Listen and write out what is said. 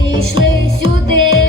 прийшли сюди.